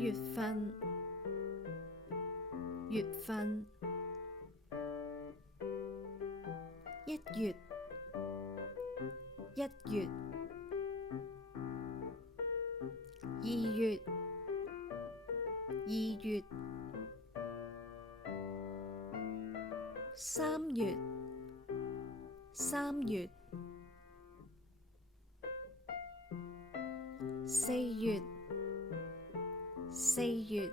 月份，月份，一月，一月，二月，二月，三月，三月，四月，四月，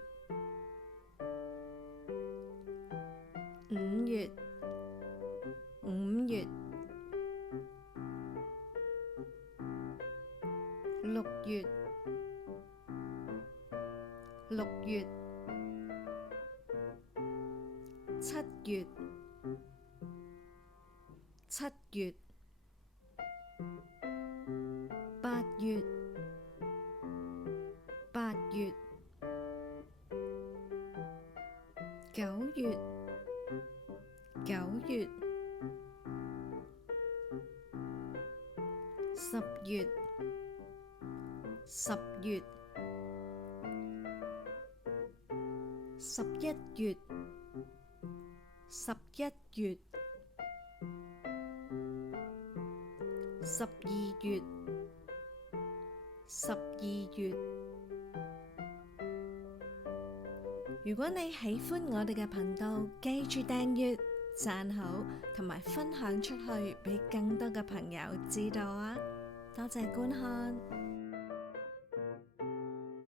五月，五月，六月，六月，七月，七月，八月，八月，九月，九月，十月，十月，11月，11月，12月，12月。如果你喜歡我哋嘅頻道，記住訂閱、讚好同埋分享出去，俾更多嘅朋友知道啊！多謝觀看。